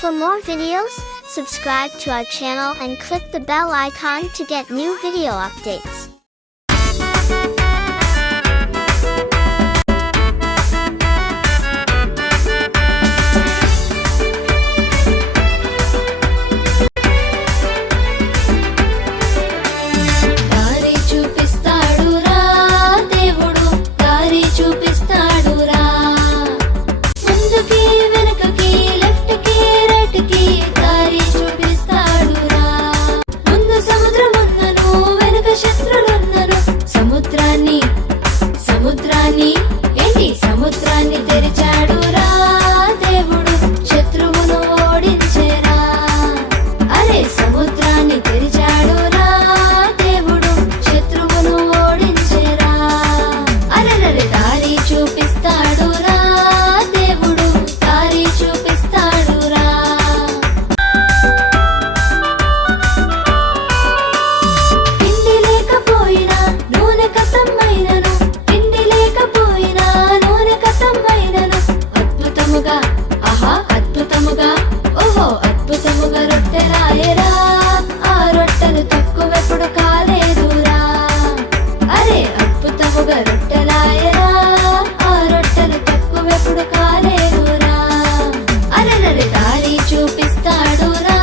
For more videos, subscribe to our channel and click the bell icon to get new video updates. సముద్రాన్ని తెరిచాడురా దేవుడు శత్రువును ఓడించెరా అరే సముద్రాన్ని తెరిచాడురా దేవుడు శత్రువును ఓడించెరా అరెరే దారి చూపిస్తాడురా దేవుడు దారి చూపిస్తాడురా పిండి లేకపోయినా నూనె కసమైనను పిండి లేకపోయినా అద్భుతముగా ఆహా అద్భుతముగా ఓహో అద్భుతముగా రొట్టెరాయరా ఆ రొట్టెలు తక్కువెప్పుడు కాలేదురా అరే అద్భుతముగా రొట్టెరాయరా ఆ రొట్టెలు తక్కువెప్పుడు కాలేదురా అరెరే దారి చూపిస్తాడురా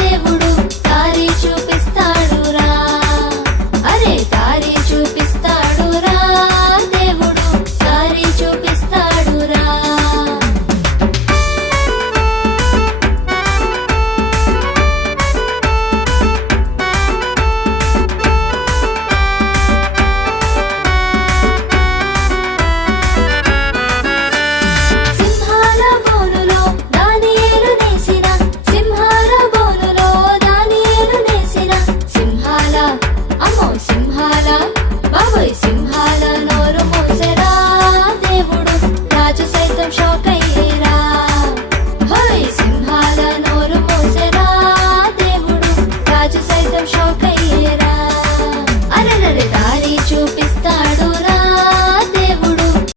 దేవుడు దారి చూపిస్తాడురా అరే దారి చూపిస్తాడురా దేవుడు దారి చూపిస్తాడురా సింహాల బోనులో దానియేలు నేసిన సింహాల బోనులో దానియేలు నేసిన సింహాల అమ్మో సింహాల బాబోయ్ సింహాల నోరు మూసెరా దేవుడు రాజు సైతం షాక్ అయ్యేరా హోయ్ సింహాల నోరు మూసెరా దేవుడు రాజు సైతం షాక్ అయ్యేరా అరెరే దారి చూపిస్తాడురా